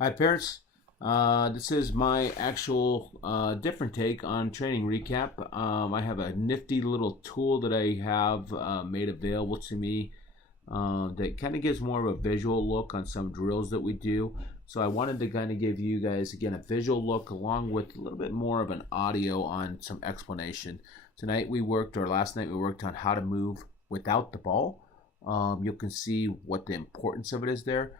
Hi, parents. This is my actual different take on training recap. I have a nifty little tool that I have made available to me that kind of gives more of a visual look on some drills that we do. So I wanted to kind of give you guys again a visual look along with a little bit more of an audio on some explanation. Last night we worked on how to move without the ball. You can see what the importance of it is there.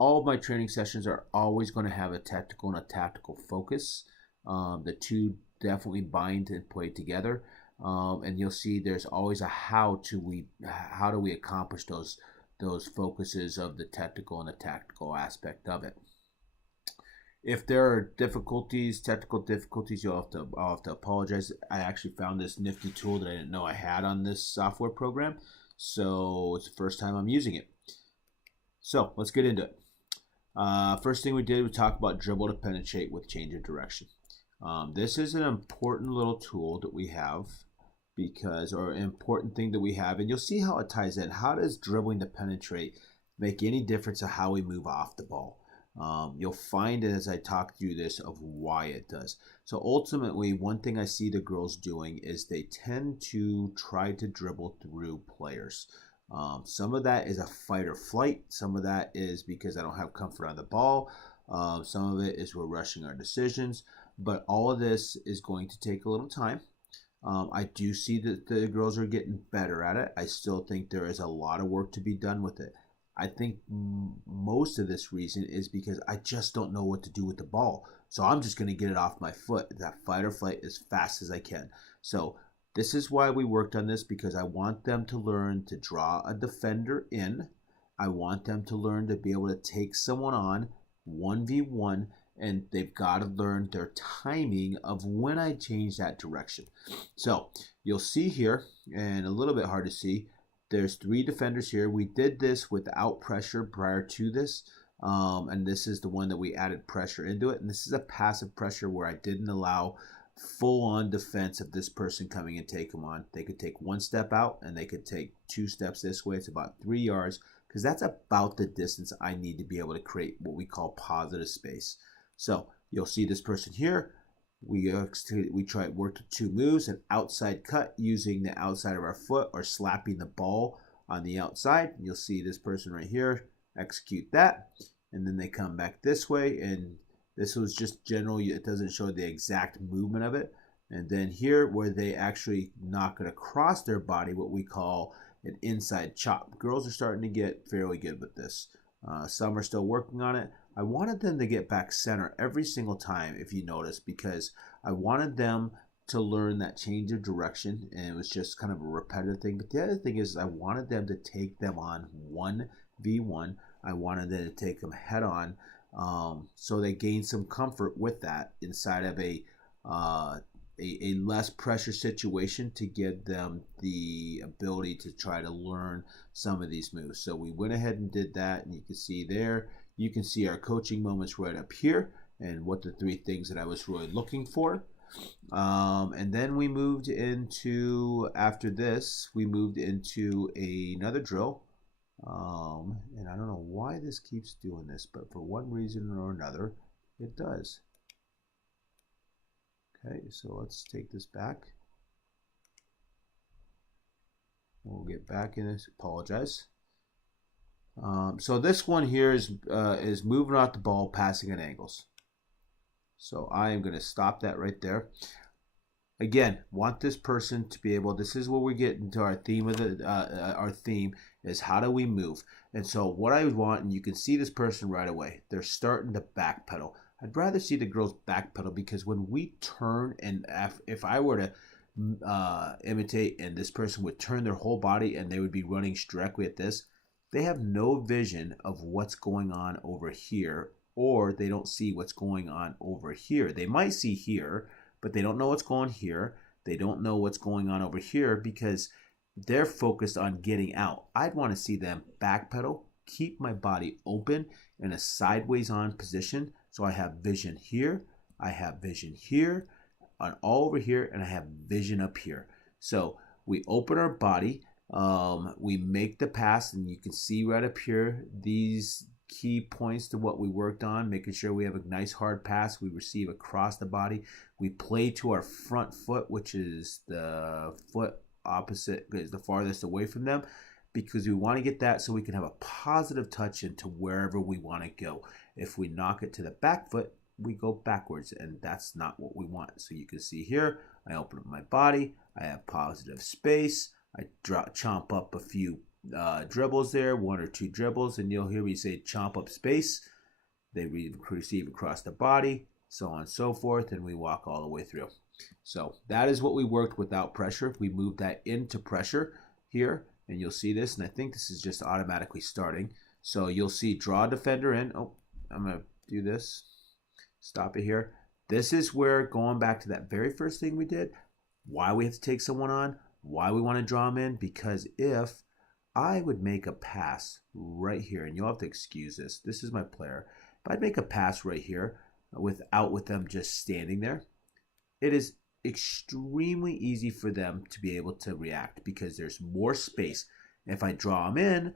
All of my training sessions are always going to have a technical and a tactical focus. The two definitely bind and play together, and you'll see there's always a how do we accomplish those focuses of the technical and the tactical aspect of it. If there are technical difficulties, I'll have to apologize. I actually found this nifty tool that I didn't know I had on this software program, so it's the first time I'm using it. So let's get into it. First thing we did, we talked about dribble to penetrate with change of direction. This is an important little tool that we have or an important thing that we have, and you'll see how it ties in. How does dribbling to penetrate make any difference of how we move off the ball? You'll find it as I talk through this of why it does. So ultimately, one thing I see the girls doing is they tend to try to dribble through players. Some of that is a fight or flight. Some of that is because I don't have comfort on the ball. Some of it is we're rushing our decisions. But all of this is going to take a little time. I do see that the girls are getting better at it. I still think there is a lot of work to be done with it. I think most of this reason is because I just don't know what to do with the ball. So I'm just going to get it off my foot, that fight or flight, as fast as I can. So this is why we worked on this, because I want them to learn to draw a defender in. I want them to learn to be able to take someone on 1v1, and they've got to learn their timing of when I change that direction. So you'll see here, and a little bit hard to see, there's 3 defenders here. We did this without pressure prior to this, and this is the one that we added pressure into it. And this is a passive pressure where I didn't allow full-on defense of this person coming and take them on. They could take 1 step out, and they could take 2 steps this way. It's about 3 yards, because that's about the distance I need to be able to create what we call positive space. So you'll see this person here. We worked 2 moves, an outside cut using the outside of our foot or slapping the ball on the outside. You'll see this person right here execute that, and then they come back this way, and this was just general. It doesn't show the exact movement of it. And then here where they actually knock it across their body, what we call an inside chop. Girls are starting to get fairly good with this. Some are still working on it. I wanted them to get back center every single time, if you notice, because I wanted them to learn that change of direction, and it was just kind of a repetitive thing. But the other thing is I wanted them to take them on 1v1. I wanted them to take them head on, so they gain some comfort with that inside of a less pressure situation to give them the ability to try to learn some of these moves. So we went ahead and did that, and you can see there, you can see our coaching moments right up here and what the 3 things that I was really looking for. And then we moved into, after this, we moved into another drill. And I don't know why this keeps doing this, but for one reason or another, it does. Okay, so let's take this back. We'll get back in this. Apologize. So this one here is moving off the ball, passing at angles. So I am going to stop that right there. Again, want this person to be able. This is where we get into our theme of our theme is how do we move. And so what I want, and you can see this person right away. They're starting to backpedal. I'd rather see the girls backpedal, because when we turn, and if I were to imitate, and this person would turn their whole body and they would be running directly at this, they have no vision of what's going on over here, or they don't see what's going on over here. They might see here, but they don't know what's going here. They don't know what's going on over here because they're focused on getting out. I'd want to see them backpedal, keep my body open in a sideways on position. So I have vision here, I have vision here, and all over here, and I have vision up here. So we open our body, we make the pass, and you can see right up here, these key points to what we worked on, making sure we have a nice hard pass. We receive across the body. We play to our front foot, which is the foot opposite, is the farthest away from them, because we want to get that so we can have a positive touch into wherever we want to go. If we knock it to the back foot, we go backwards, and that's not what we want. So you can see here, I open up my body, I have positive space, I chomp up a few dribbles there, 1 or 2 dribbles, and you'll hear me say chomp up space. They receive across the body, so on and so forth, and we walk all the way through. So that is what we worked without pressure. We moved that into pressure here, and you'll see this, and I think this is just automatically starting. So you'll see draw defender in. Oh, I'm going to do this. Stop it here. This is where, going back to that very first thing we did, why we have to take someone on, why we want to draw them in, because if I would make a pass right here, and you'll have to excuse this, this is my player, if I'd make a pass right here with them just standing there, it is extremely easy for them to be able to react because there's more space. If I draw them in,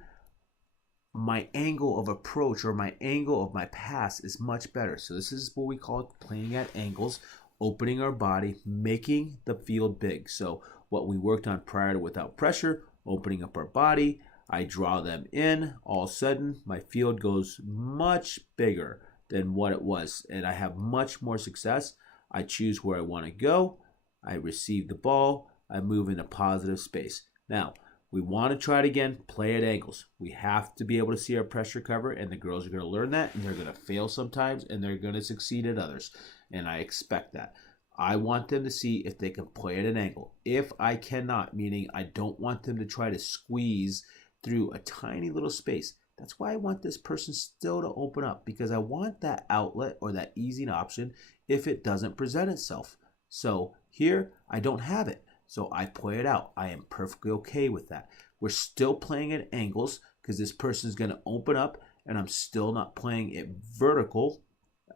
my angle of approach or my angle of my pass is much better. So this is what we call it playing at angles, opening our body, making the field big. So what we worked on prior to without pressure, opening up our body, I draw them in, all of a sudden my field goes much bigger than what it was, and I have much more success. I choose where I want to go, I receive the ball, I move into positive space. Now, we want to try it again, play at angles. We have to be able to see our pressure cover, and the girls are going to learn that, and they're going to fail sometimes, and they're going to succeed at others, and I expect that. I want them to see if they can play at an angle. If I cannot, meaning I don't want them to try to squeeze through a tiny little space. That's why I want this person still to open up, because I want that outlet or that easy option if it doesn't present itself. So here, I don't have it. So I play it out. I am perfectly okay with that. We're still playing at angles because this person is going to open up, and I'm still not playing it vertical.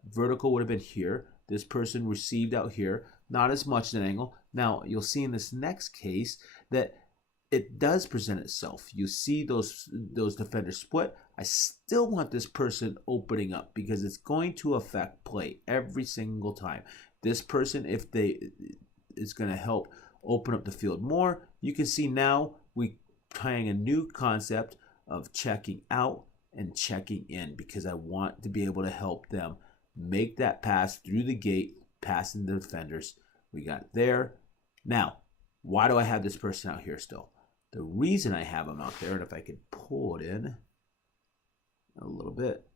Vertical would have been here. This person received out here, not as much as an angle. Now, you'll see in this next case that it does present itself. You see those defenders split. I still want this person opening up because it's going to affect play every single time. This person, if they is going to help open up the field more. You can see now we trying a new concept of checking out and checking in, because I want to be able to help them make that pass through the gate, passing the defenders. We got there. Now, why do I have this person out here still? The reason I have him out there, and if I could pull it in a little bit,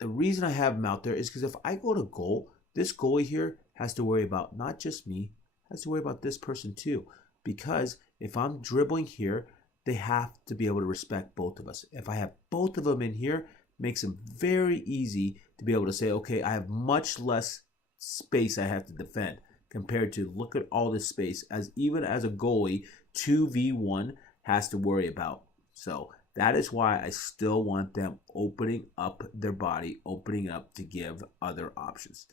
the reason I have him out there is because if I go to goal, this goalie here has to worry about not just me, has to worry about this person too. Because if I'm dribbling here, they have to be able to respect both of us. If I have both of them in here, makes them very easy to be able to say, okay, I have much less space I have to defend compared to look at all this space as even as a goalie, 2v1 has to worry about. So that is why I still want them opening up their body, opening up to give other options.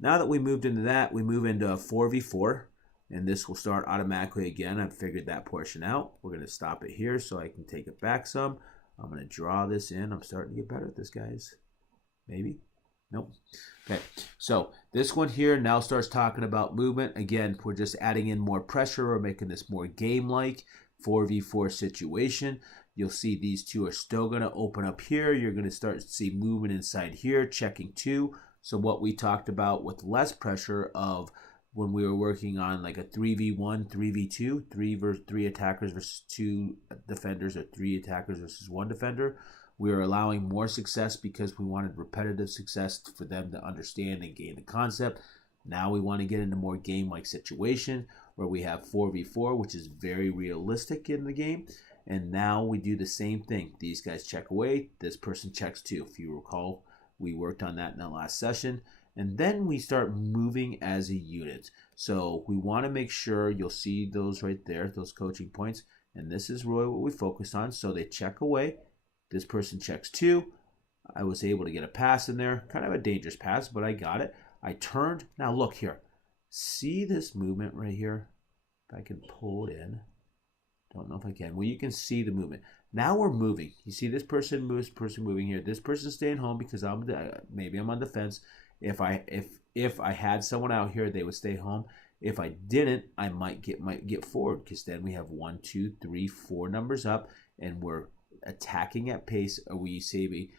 Now that we moved into that, we move into a 4v4, and this will start automatically again. I've figured that portion out. We're going to stop it here so I can take it back some. I'm going to draw this in. I'm starting to get better at this, guys. Maybe? Nope. Okay, so this one here now starts talking about movement. Again, we're just adding in more pressure. We're making this more game-like 4v4 situation. You'll see these two are still going to open up here. You're going to start to see movement inside here, checking two. So what we talked about with less pressure of when we were working on like a 3v1, 3v2, three attackers versus 2 defenders, or 3 attackers versus 1 defender, we were allowing more success because we wanted repetitive success for them to understand and gain the concept. Now we want to get into more game-like situation where we have 4v4, which is very realistic in the game. And now we do the same thing. These guys check away. This person checks too. If you recall, we worked on that in the last session. And then we start moving as a unit. So we want to make sure you'll see those right there, those coaching points. And this is really what we focus on. So they check away. This person checks too. I was able to get a pass in there. Kind of a dangerous pass, but I got it. I turned. Now look here. See this movement right here? If I can pull it in. Don't know if I can. Well, you can see the movement. Now we're moving. You see this person moves, person moving here. This person's staying home because maybe I'm on the fence. If I had someone out here, they would stay home. If I didn't, I might get forward because then we have 1, 2, 3, 4 numbers up, and we're attacking at pace. Or we say we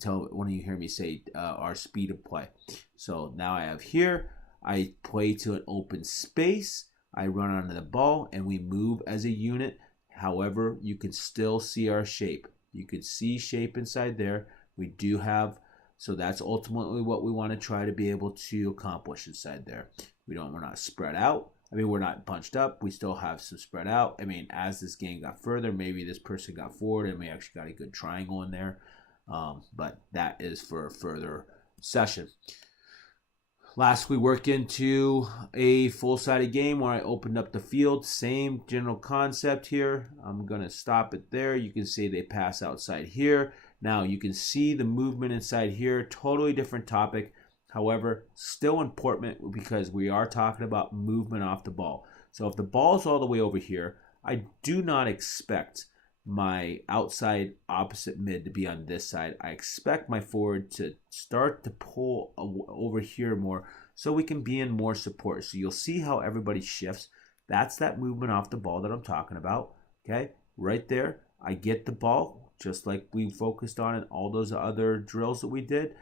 tell one of you hear me say our speed of play. So now I have here. I play to an open space. I run onto the ball, and we move as a unit. However, you can still see our shape. You can see shape inside there. We do have, so that's ultimately what we want to try to be able to accomplish inside there. We're not spread out. I mean, we're not bunched up. We still have some spread out. I mean, as this game got further, maybe this person got forward and we actually got a good triangle in there. But that is for a further session. Last, we work into a full-sided game where I opened up the field. Same general concept here. I'm going to stop it there. You can see they pass outside here. Now, you can see the movement inside here. Totally different topic. However, still important because we are talking about movement off the ball. So if the ball is all the way over here, I do not expect my outside opposite mid to be on this side. I expect my forward to start to pull over here more so we can be in more support. So you'll see how everybody shifts. That's that movement off the ball that I'm talking about. Okay, right there. I get the ball just like we focused on in all those other drills that we did.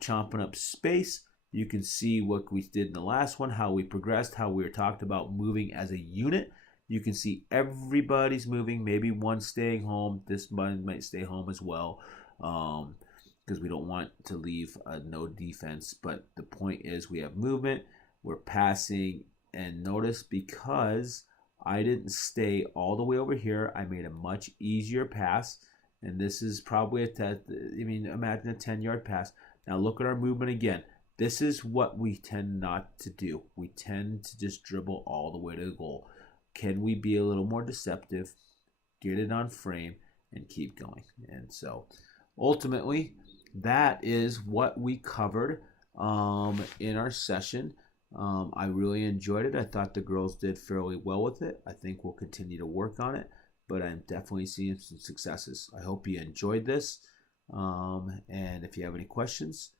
Chomping up space. You can see what we did in the last one, how we progressed, how we were talked about moving as a unit. You can see everybody's moving, maybe one staying home. This one might stay home as well because we don't want to leave no defense. But the point is we have movement, we're passing, and notice because I didn't stay all the way over here, I made a much easier pass. And this is probably imagine a 10-yard pass. Now look at our movement again. This is what we tend not to do. We tend to just dribble all the way to the goal. Can we be a little more deceptive, get it on frame, and keep going? And so ultimately, that is what we covered in our session. I really enjoyed it. I thought the girls did fairly well with it. I think we'll continue to work on it, but I'm definitely seeing some successes. I hope you enjoyed this. And if you have any questions,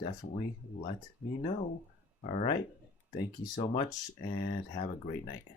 definitely let me know. All right. Thank you so much and have a great night.